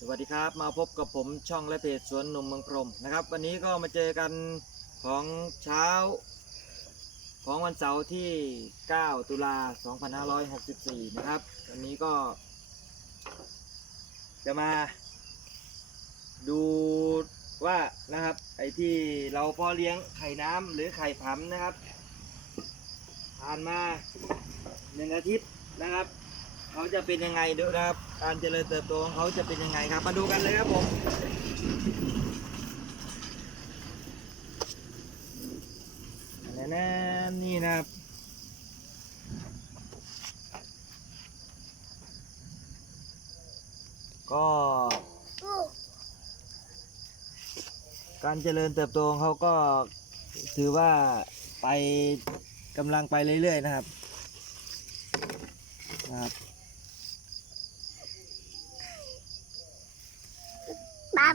สวัสดีครับมาพบกับผมช่องและเพจสวนหนุ่มเมืองพรมนะครับ วันนี้ก็มาเจอกันของเช้า ของวันเสาร์ที่ 9 ตุลา 2564 นะครับ วันนี้ก็ จะมา ดูว่านะครับ ไอ้ที่เราเพอเลี้ยงไข่น้ำหรือไข่ผำนะครับผ่านมาหนึ่งอาทิตย์นะครับ เขาจะเป็นยังไงดูนะครับ การเจริญเติบโตของเขาจะเป็นยังไงครับ มาดูกันเลยครับผมนนั้นนี่นะครับก็การเจริญเติบโตของเขาก็ถือว่าไปกำลังไปเรื่อยๆนะครับนะครับ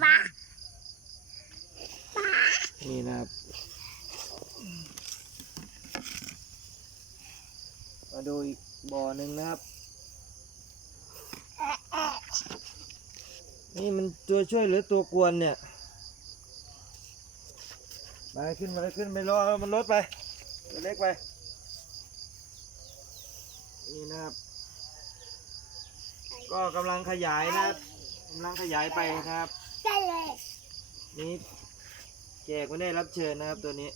บ้านี่นะครับ มาดูอีกบ่อหนึ่งนะครับ นี่มันตัวช่วยหรือตัวกวนเนี่ยไปขึ้นมาขึ้นไปรอมันลดไปตัวเล็กไป นี่นะครับ ก็กำลังขยายนะครับกำลังขยายไปนะครับ ได้เลยนี่แขกไม่ได้รับเชิญนะครับตัวนี้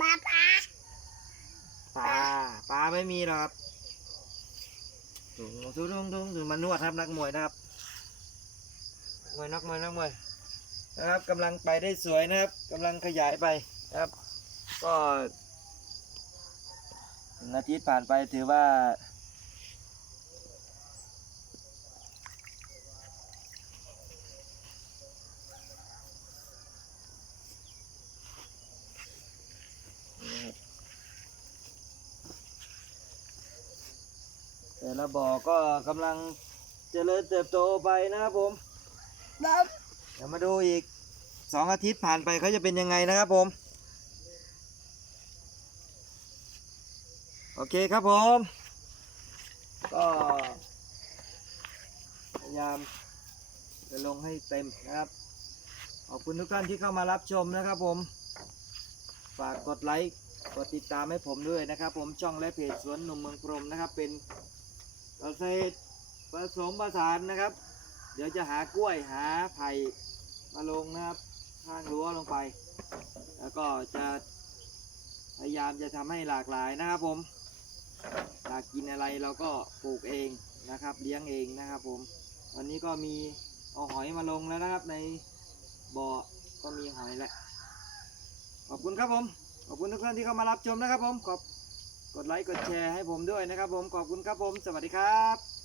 บ้าบ้าปลาปลาไม่มีหรอกครับถุงถุงถุงถุงถุงมานวดครับนักมวยนะครับมวยนักมวยนักมวยนะครับกำลังไปได้สวยนะครับกำลังขยายไปนะครับ ก็หนึ่งอาทิตย์ผ่านไปถือว่า แต่ละบ่อก็กำลังเจริญเติบโตไปนะครับผมบ้าเดี๋ยวมาดูอีกสองอาทิตย์ผ่านไปเขาจะเป็นยังไงนะครับผม โอเคครับผม ก็พยายามจะลงให้เต็มนะครับ ขอบคุณทุกท่านที่เข้ามารับชมนะครับผม ฝากกดไลค์ กดติดตามให้ผมด้วยนะครับผมช่องและเพจสวนหนุ่มเมืองพรหมนะครับเป็น เกษตรผสมผสานนะครับ เดี๋ยวจะหากล้วยหาไผ่มาลงนะครับข้างรั้วลงไป แล้วก็จะพยายามจะทำให้หลากหลายนะครับผมอยากกินอะไรเราก็ปลูกเองนะครับ เลี้ยงเองนะครับผม วันนี้ก็มีเอาหอยมาลงแล้วนะครับ ในบ่อก็มีหอยแล้วขอบคุณครับผมขอบคุณทุกท่านที่เข้ามารับชมนะครับผมขอบ กดไลค์กดแชร์ให้ผมด้วยนะครับผมขอบคุณครับผม สวัสดีครับ